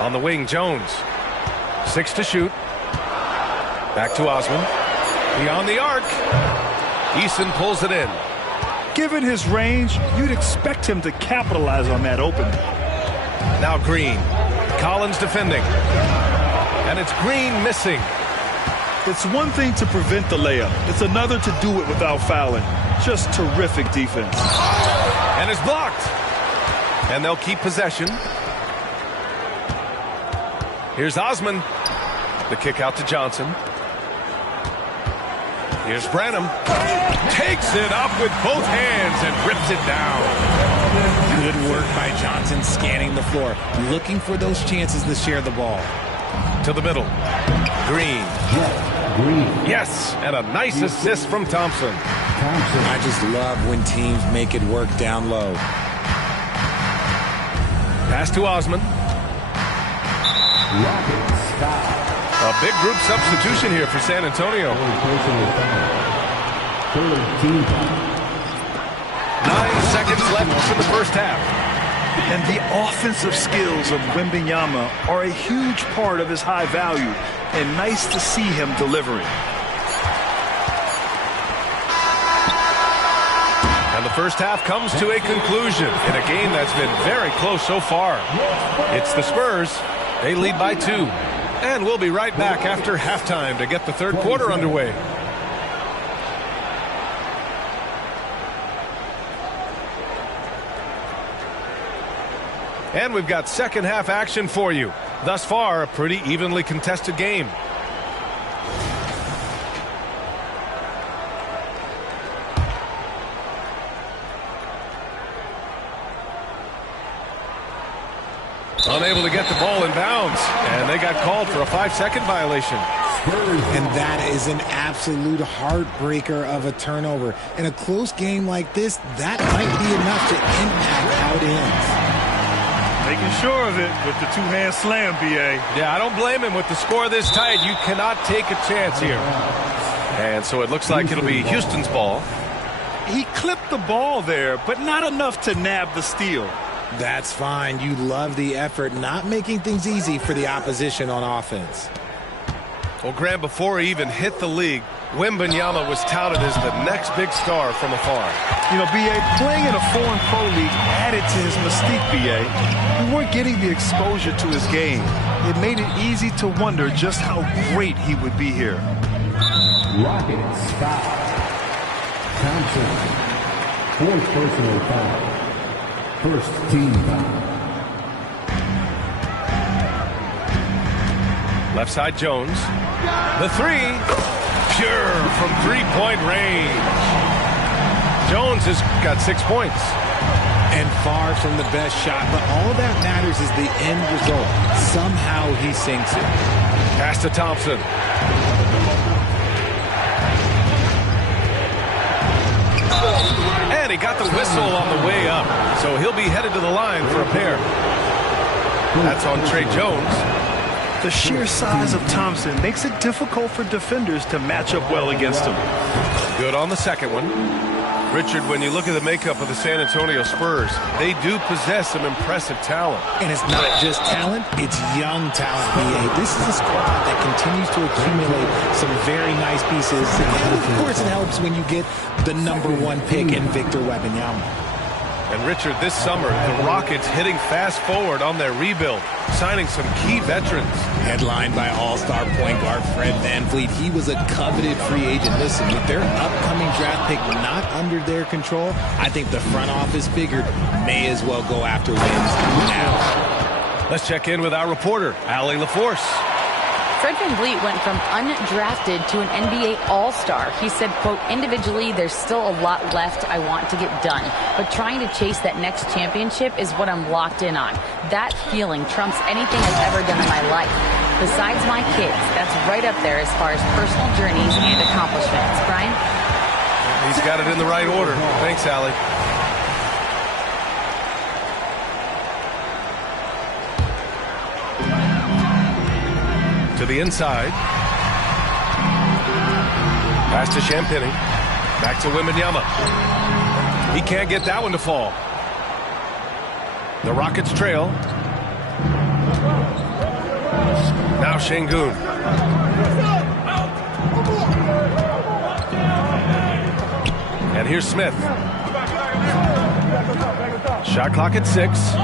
On the wing, Jones. 6 to shoot. Back to Osman. Beyond the arc. Eason pulls it in. Given his range, you'd expect him to capitalize on that opening. Now Green. Collins defending. And it's Green missing. It's one thing to prevent the layup. It's another to do it without fouling. Just terrific defense. And it's blocked. And they'll keep possession. Here's Osman. The kick out to Johnson. Here's Branham. Takes it up with both hands and rips it down. Good work by Johnson scanning the floor. Looking for those chances to share the ball. To the middle. Green. Yes, and a nice assist from Thompson. I just love when teams make it work down low. Pass to Osman. A big group substitution here for San Antonio. 9 seconds left in the first half. And the offensive skills of Wembanyama are a huge part of his high value, and nice to see him delivering. And the first half comes to a conclusion in a game that's been very close so far. It's the Spurs. They lead by 2. And we'll be right back after halftime to get the third quarter underway. And we've got second half action for you. Thus far, a pretty evenly contested game. Unable to get the ball in bounds, and they got called for a 5-second violation. And that is an absolute heartbreaker of a turnover. In a close game like this, that might be enough to impact how it ends. Making sure of it with the two-hand slam, B.A. Yeah, I don't blame him with the score this tight. You cannot take a chance here. And so it looks like it'll be Houston's ball. He clipped the ball there, but not enough to nab the steal. That's fine. You love the effort, not making things easy for the opposition on offense. Well, Graham, before he even hit the league, Wembanyama was touted as the next big star from afar. You know, B.A., playing in a foreign pro league added to his mystique, B.A. We weren't getting the exposure to his game. It made it easy to wonder just how great he would be here. Rockets foul. Thompson. 4th personal foul. First team foul. Left side Jones. The 3. Sure from three-point range. Jones has got 6 points. And far from the best shot, but all that matters is the end result. Somehow he sinks it. Pass to Thompson. And he got the whistle on the way up, so he'll be headed to the line for a pair. That's on Tre Jones. The sheer size of Thompson makes it difficult for defenders to match up well against him. Good on the second one. Richard, when you look at the makeup of the San Antonio Spurs, they do possess some impressive talent. And it's not just talent, it's young talent, B.A. This is a squad that continues to accumulate some very nice pieces. And of course it helps when you get the #1 pick in Victor Wembanyama. And Richard, this summer, the Rockets hitting fast forward on their rebuild, signing some key veterans. Headlined by all-star point guard Fred VanVleet. He was a coveted free agent. Listen, with their upcoming draft pick not under their control, I think the front office figured may as well go after wins now. Let's check in with our reporter, Allie LaForce. Fred VanVleet went from undrafted to an NBA All-Star. He said, quote, individually, there's still a lot left I want to get done, but trying to chase that next championship is what I'm locked in on. That feeling trumps anything I've ever done in my life. Besides my kids, that's right up there as far as personal journeys and accomplishments. Brian? He's got it in the right order. Thanks, Allie. To the inside. Pass to Champagnie. Back to Wembanyama. He can't get that one to fall. The Rockets trail. Now Şengün. And here's Smith. Shot clock at 6.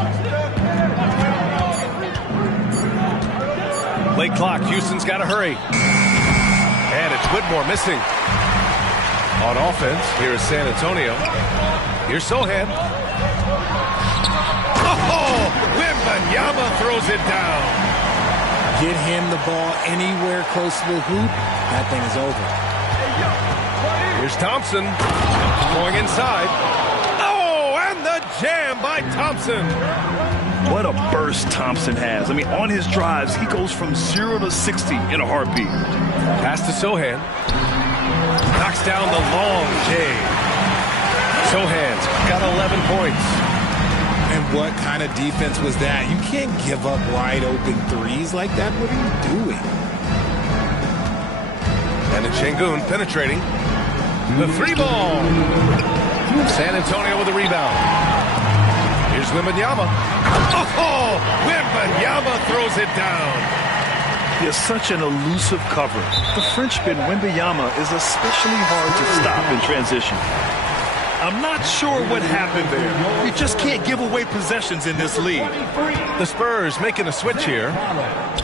Late clock. Houston's got to hurry. And it's Whitmore missing. On offense, here is San Antonio. Here's Sochan. Oh! Wembanyama throws it down. Get him the ball anywhere close to the hoop, that thing is over. Here's Thompson. Going inside. Oh, and the jam by Thompson. What a burst Thompson has. I mean, on his drives, he goes from 0 to 60 in a heartbeat. Pass to Sochan. Knocks down the long J. Sohan's got 11 points. And what kind of defense was that? You can't give up wide open threes like that. What are you doing? And it's Şengün penetrating. The 3-ball. San Antonio with a rebound. Here's Wembanyama. Oh, Wembanyama throws it down. He has such an elusive cover. The Frenchman Wembanyama is especially hard to stop in transition. I'm not sure what happened there. You just can't give away possessions in this league. The Spurs making a switch here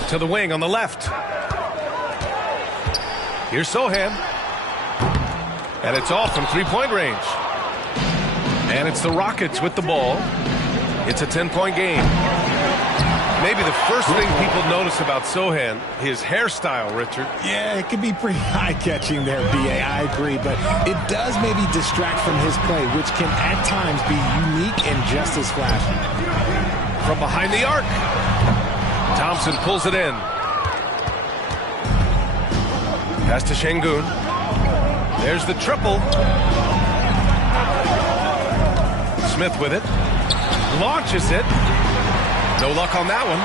to the wing on the left. Here's Sochan. And it's off from three-point range. And it's the Rockets with the ball. It's a 10-point game. Maybe the first thing people notice about Sochan, his hairstyle, Richard. Yeah, it can be pretty eye-catching there, B.A. I agree, but it does maybe distract from his play, which can at times be unique and just as flashy. From behind the arc, Thompson pulls it in. Pass to Şengün. There's the triple. Smith with it. Launches it. No luck on that one.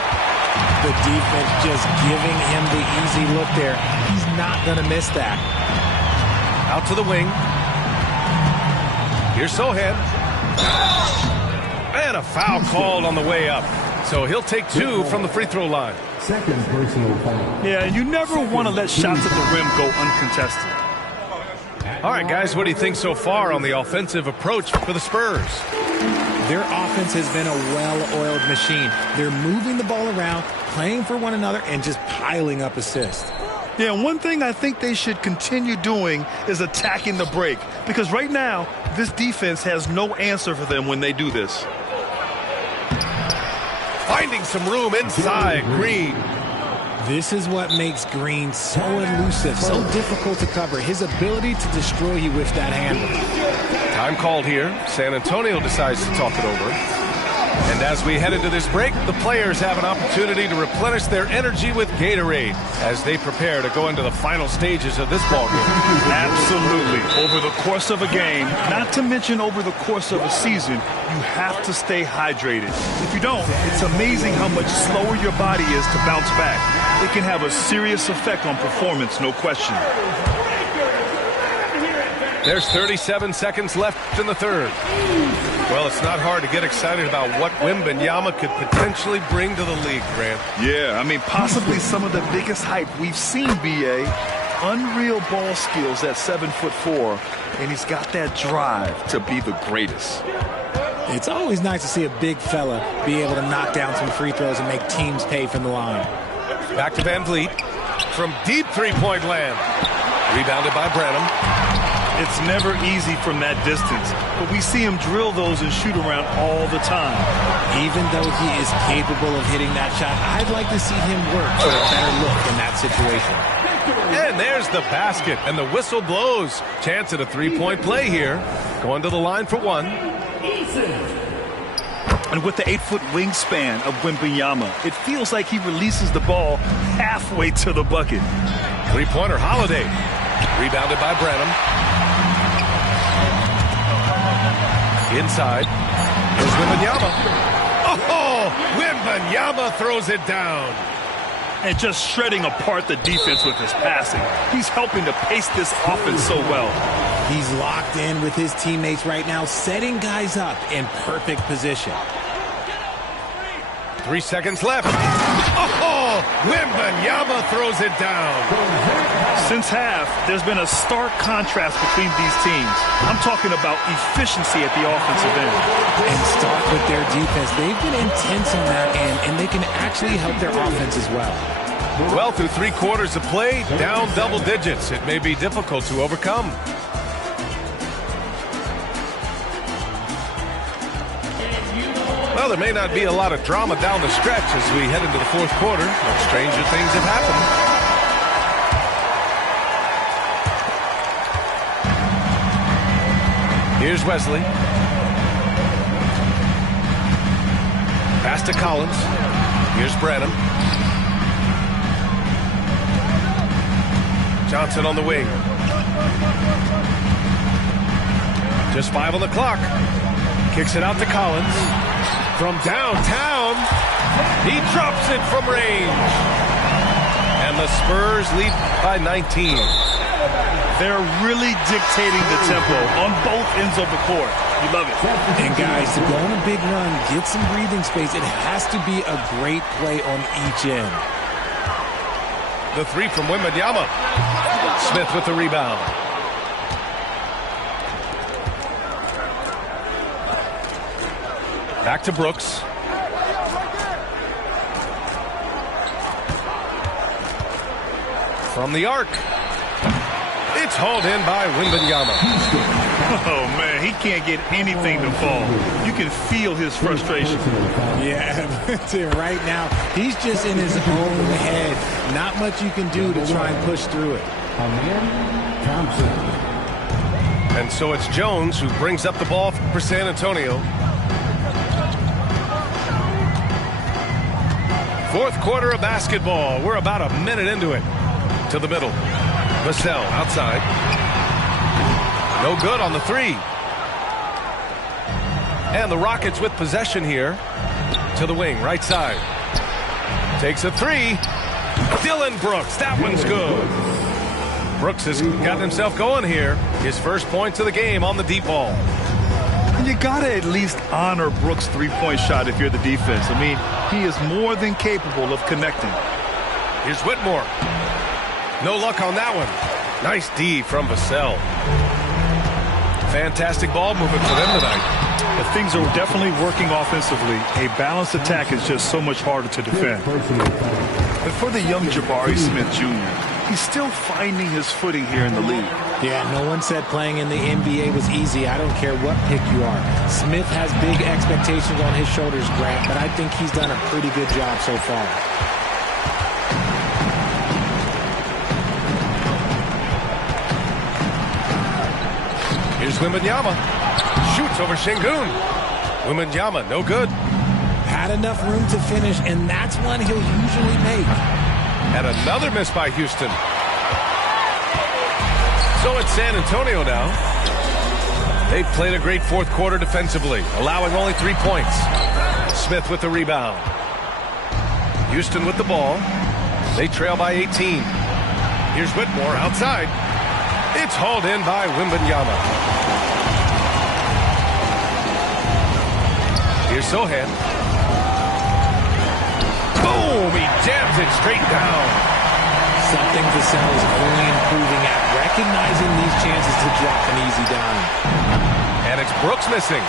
The defense just giving him the easy look there. He's not going to miss that. Out to the wing. Here's Sochan. And a foul called on the way up. So he'll take 2 from the free throw line. Second personal foul. Yeah, you never want to let shots at the rim go uncontested. All right, guys, what do you think so far on the offensive approach for the Spurs? Their offense has been a well-oiled machine. They're moving the ball around, playing for one another, and just piling up assists. Yeah, one thing I think they should continue doing is attacking the break. Because right now, this defense has no answer for them when they do this. Finding some room inside. Green. This is what makes Green so elusive, so difficult to cover. His ability to destroy you with that handle. Time called here. San Antonio decides to talk it over. And as we head into this break, the players have an opportunity to replenish their energy with Gatorade as they prepare to go into the final stages of this ballgame. Absolutely. Over the course of a game, not to mention over the course of a season, you have to stay hydrated. If you don't, it's amazing how much slower your body is to bounce back. It can have a serious effect on performance, no question. There's 37 seconds left in the third. Well, it's not hard to get excited about what Wembanyama could potentially bring to the league, Grant. Yeah, I mean, possibly some of the biggest hype we've seen, B.A. Unreal ball skills at 7'4", and he's got that drive to be the greatest. It's always nice to see a big fella be able to knock down some free throws and make teams pay from the line. Back to Van Vliet from deep three-point land. Rebounded by Branham. It's never easy from that distance, but we see him drill those and shoot around all the time. Even though he is capable of hitting that shot, I'd like to see him work for a better look in that situation. And there's the basket, and the whistle blows. Chance at a three-point play here. Going to the line for one. And with the 8-foot wingspan of Wembanyama, it feels like he releases the ball halfway to the bucket. Three-pointer, Holiday. Rebounded by Branham. Inside. Here's Wembanyama. Oh, Wembanyama throws it down. And just shredding apart the defense with his passing. He's helping to pace this offense so well. He's locked in with his teammates right now, setting guys up in perfect position. 3 seconds left. Oh, Wembanyama throws it down. Since half, there's been a stark contrast between these teams. I'm talking about efficiency at the offensive end. And start with their defense. They've been intense on that end, and they can actually help their offense as well. Well, through 3 quarters of play, down double digits. It may be difficult to overcome. Well, there may not be a lot of drama down the stretch as we head into the fourth quarter, but stranger things have happened. Here's Wesley. Pass to Collins. Here's Branham. Johnson on the wing. Just 5 on the clock. Kicks it out to Collins. From downtown, he drops it from range. And the Spurs lead by 19. They're really dictating the tempo on both ends of the court. You love it. And guys, to go on a big run, get some breathing space, it has to be a great play on each end. The three from Wembanyama. Smith with the rebound. Back to Brooks. From the arc. It's hauled in by Wembanyama. Oh, man, he can't get anything to fall. You can feel his frustration. Yeah, right now, he's just in his own head. Not much you can do to try and push through it. And so it's Jones who brings up the ball for San Antonio. Fourth quarter of basketball. We're about a minute into it. To the middle. Vassell outside. No good on the three. And the Rockets with possession here. To the wing, right side. Takes a three. Dillon Brooks, that one's good. Brooks has gotten himself going here. His first points of the game on the deep ball. You gotta at least honor Brooks' three-point shot if you're the defense. I mean, he is more than capable of connecting. Here's Whitmore. No luck on that one. Nice D from Vassell. Fantastic ball movement for them tonight. But things are definitely working offensively. A balanced attack is just so much harder to defend. But for the young Jabari Smith Jr., he's still finding his footing here in the league. Yeah, no one said playing in the NBA was easy. I don't care what pick you are. Smith has big expectations on his shoulders, Grant, but I think he's done a pretty good job so far. Here's Wembanyama. Shoots over Şengün. Wembanyama, no good. Had enough room to finish, and that's one he'll usually make. And another miss by Houston. So it's San Antonio now. They've played a great fourth quarter defensively, allowing only 3 points. Smith with the rebound. Houston with the ball. They trail by 18. Here's Whitmore outside. It's hauled in by Wembanyama. Here's Sohan. Boom! He jams it straight down. Something Vassell is only improving at, recognizing these chances to drop an easy dime. And it's Brooks missing.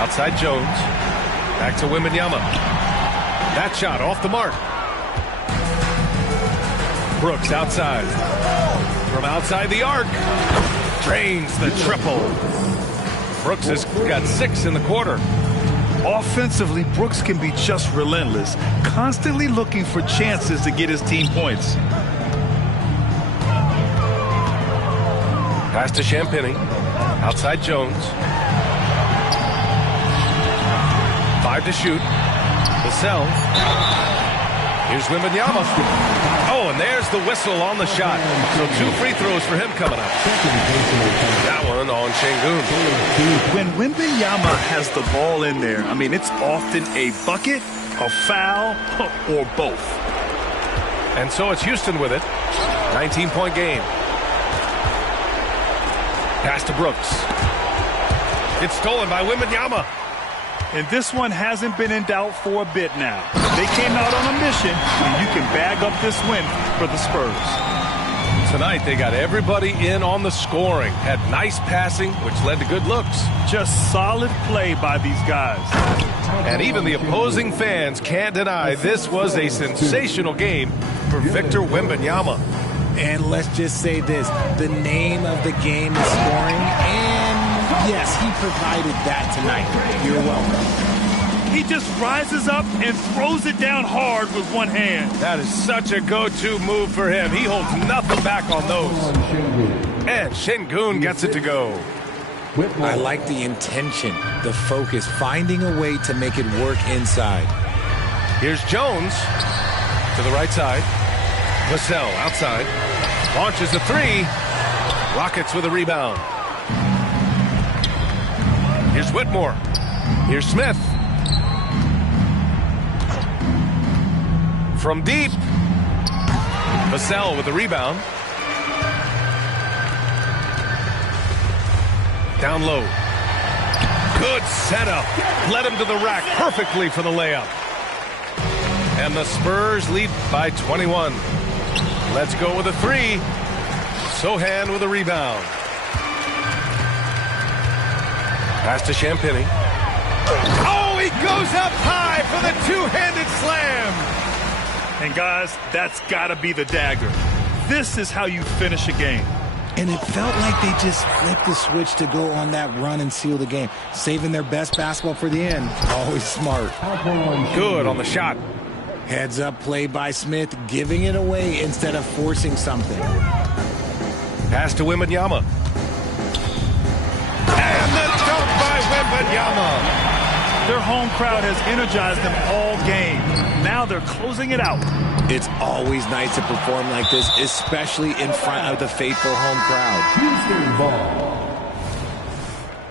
Outside Jones. Back to Wembanyama. That shot off the mark. Brooks outside. From outside the arc. Drains the triple. Brooks has got 6 in the quarter. Offensively, Brooks can be just relentless, constantly looking for chances to get his team points. Pass to Champagnie. Outside Jones. 5 to shoot. Vassell. Here's Wembanyama. Oh, and there's the whistle on the shot. So 2 free throws for him coming up. That one on Şengün. When Wembanyama has the ball in there, I mean, it's often a bucket, a foul, or both. And so it's Houston with it. 19-point game. Pass to Brooks. It's stolen by Wembanyama. And this one hasn't been in doubt for a bit now. They came out on a mission, and you can bag up this win for the Spurs. Tonight, they got everybody in on the scoring. Had nice passing, which led to good looks. Just solid play by these guys. And even the opposing fans can't deny this was a sensational game for Victor Wembanyama. And let's just say this, the name of the game is scoring, and yes, he provided that tonight. You're welcome. He just rises up and throws it down hard with one hand. That is such a go-to move for him. He holds nothing back on those. And Şengün gets it to go. I like the intention, the focus, finding a way to make it work inside. Here's Jones to the right side. Vassell outside. Launches a 3. Rockets with a rebound. Here's Whitmore. Here's Smith. From deep. Vassell with the rebound. Down low. Good setup. Led him to the rack perfectly for the layup. And the Spurs lead by 21. Let's go with a 3. Sohan with a rebound. Pass to Champagnie. Oh, he goes up high for the two-handed slam. And guys, that's got to be the dagger. This is how you finish a game. And it felt like they just flipped the switch to go on that run and seal the game, saving their best basketball for the end. Always smart. Good on the shot. Heads up play by Smith, giving it away instead of forcing something. Pass to Wembanyama. And the dunk by Wembanyama. Their home crowd has energized them all game. Now they're closing it out. It's always nice to perform like this, especially in front of the faithful home crowd. Houston ball.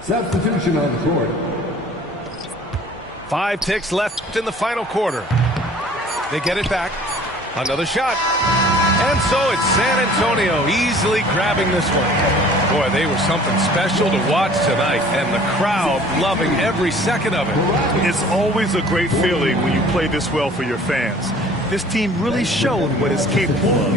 Substitution on the court. 5 ticks left in the final quarter. They get it back. Another shot. And so it's San Antonio easily grabbing this one. Boy, they were something special to watch tonight, and the crowd loving every second of it. It's always a great feeling when you play this well for your fans. This team really showed what it's capable of.